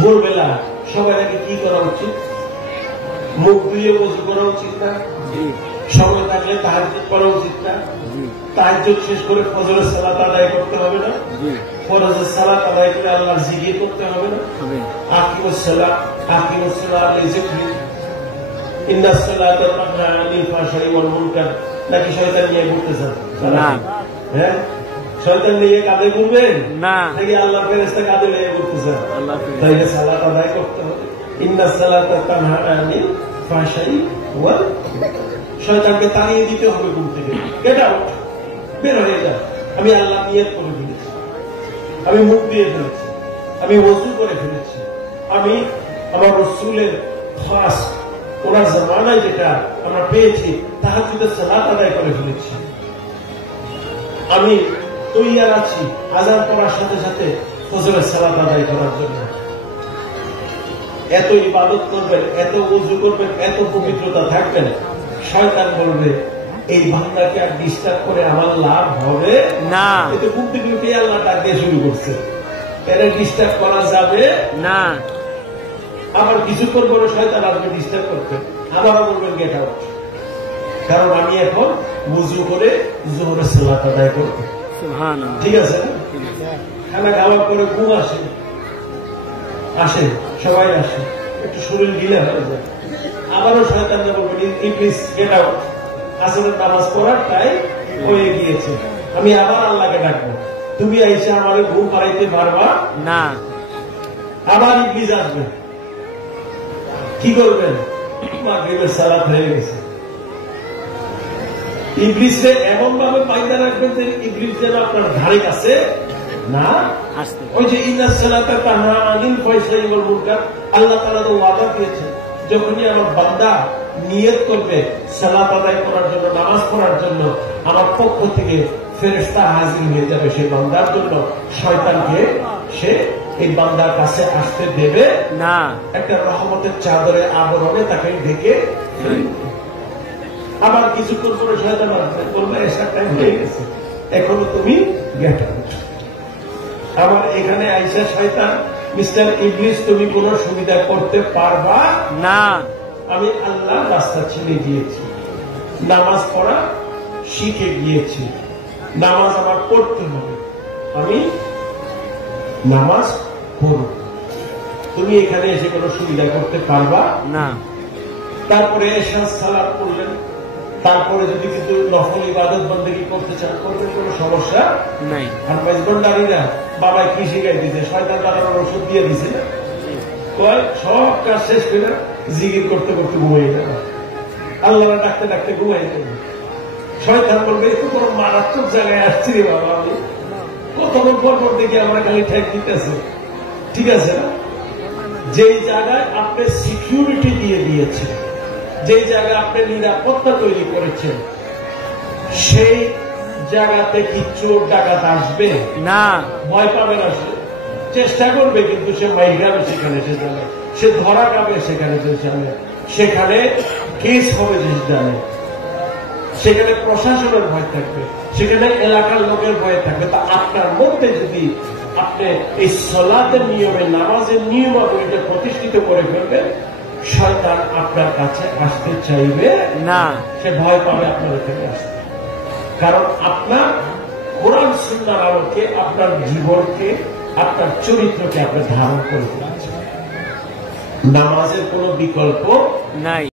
ভোরবেলা সবার আগে কি করা উচিত? মুখ ধুয়ে ওযু করা উচিত না? সময় থাকলে তাহাজ্জুদ করা উচিত না? তাহাজ্জুদ শেষ করে ফজরের সালাত আদায় করতে হবে না? ফরজের সালাত আদায় করে আল্লাহর জিকির করতে হবে না? আকিমুস সালাত লিযিকরি ইন্নাস সালাতা তানহা আনিল ফাহশাই ওয়াল মুনকার। নাকি শয়তান নিয়ে ঘুরতেছেন? না। হ্যাঁ, শয়তান নিয়ে কাঁধে ঘুরবেন না, নাকি আল্লাহর ফেরেশতা কাঁধে নিয়ে ঘুরতেছেন? তাইলে সালাত আদায় করতে হবে। ইন্নাস সালাতা তানহা আনিল ফাহশাই ওয়াল মুনকার। শয়তানকে তাড়িয়ে দিতে হবে ঘুম থেকে। গেট আউট, বের হয়ে যা। আমি আল্লাহ নিয়ত করে ফেলেছি, আমি মুখ দিয়ে ফেলেছি, আমি ওযু করে ফেলেছি, আমি আমার রাসূলের খাস ওনার জামানায় যেটা আমরা পেয়েছি তাহাজ্জুদের সালাত আদায় করে ফেলেছি, আমি তৈয়ার আছি আযান পড়ার সাথে সাথে ফজরের সালাত আদায় করার জন্য। এত ইবাদত করবেন, এত ওযু করবেন, এত পবিত্রতা থাকবেন, শয়তান বলবে এই বান্দাকে আর ডিস্টার্ব করে আমার লাভ হবে না। এতে ঘুম থেকে উঠে আল্লাহ ডাক দিয়ে শুরু করছে, এরা ডিস্টার্ব করা যাবে না। আবার কিছুক্ষণ পরে শয়তান আসবে ডিস্টার্ব করতে, আবারও বলবেন গেট আউট, কারণ আমি এখন ওযু করে যোহরের সালাত আদায় করব। সুবহানাল্লাহ, ঠিক আছে না? খানা খাওয়ার পরে ঘুম আসে, সবাই আসে, একটু শরীর ঢিলা হয়ে যায়, আবারও শয়তান বলবেন ইবলিস গেট আউট, আসরের নামাজ পড়ার টাইম হয়ে গিয়েছে, আমি আবার আল্লাহকে ডাকবো, তুমি আইসা আমার ঘুম পাড়াইতে পারবা না। আবার ইবলিস আসবে, কি করবেন? মাগরিবের সালাত হয়ে গেছে। ইবলিসকে এমন ভাবে পায়দা রাখবেন যে ইবলিস যেন আপনার ধারে কাছে না আসতে। ওই যে ইন্নাস সালাতা তানহা আনিল ফাহশাই ওয়াল মুনকার, আল্লাহ তাআলা তো ওয়াদা দিয়েছেন যখনই আমার বান্দা নিয়ত করবে সালাত আদায় করার জন্য, নামাজ পড়ার জন্য, আমার পক্ষ থেকে ফেরেশতা হাজির হয়ে যাবে সেই বান্দার জন্য। শয়তানকে সে এই বান্দার কাছে আসতে দেবে না, একটা রহমতের চাদরে আবরণে তাকে ঢেকে। আবার কিছুক্ষণ পরে শয়তান আসবে, বলবে এসা টাইম হয়ে গেছে, এখনো তুমি গেট আউট। আবার এখানে আইসা শয়তান, মিস্টার ইবলিস তুমি কোন সুবিধা করতে পারবা না, আমি আল্লাহ রাস্তা ছেড়ে দিয়েছি, নামাজ পড়া শিখে গিয়েছি, নামাজ আমার পড়তে হবে, আমি নামাজ পড়ব, তুমি এখানে এসে কোনো সুবিধা করতে পারবা না। তারপরে এশার সালাত পড়লেন, তারপরে যদি কিন্তু নফল ইবাদত বন্দেগী করতে চান করবেন, কোনো সমস্যা নাই। আর মেজবান্ডারিরা বাবাই কি শিখাই দিয়েছে, শয়তান দাঁড়ানোর ওষুধ দিয়ে দিছে না, সব কাজ শেষ করে জিকির করতে করতে ঘুমিয়ে যাবে, আল্লাহ ডাকতে ডাকতে ঘুমিয়ে যাবে। শয়তান বলবে একটু কোনো মারাত্মক জায়গায় আসছি রে বাবা, আমি কতক্ষণ পর দেখি আমরা খালি ঠেক দিতেছে, ঠিক আছে না? যেই জায়গায় আপনি সিকিউরিটি দিয়ে দিয়েছেন, যেই জায়গায় আপনি নিরাপত্তা তৈরি করেছেন, সেই জায়গাতে কি চোর ডাকাত আসবে না? ভয় পাবে না, সে চেষ্টা করবে, কিন্তু সে মাইর খাবে সেখানে, সে জানে, সে ধরা খাবে সেখানে, যে জানে, সেখানে কেস হবে যে জানে, সেখানে প্রশাসনের ভয় থাকবে, সেখানে এলাকার লোকের ভয় থাকবে। তা আপনার মধ্যে যদি আপনি এই সালাতের নিয়মে, নামাজের নিয়মাবলীটা প্রতিষ্ঠিত করে ফেলবেন, শয়তান আপনার কাছে আসতে চাইবে না, সে ভয় পাবে আপনার এখানে আসতে, কারণ আপনার কোরআন সুন্নাহর আলোকে আপনার জীবনকে, আপনার চরিত্রকে আপনি ধারণ করে ফেলেছেন। নামাজের কোনো বিকল্প নাই।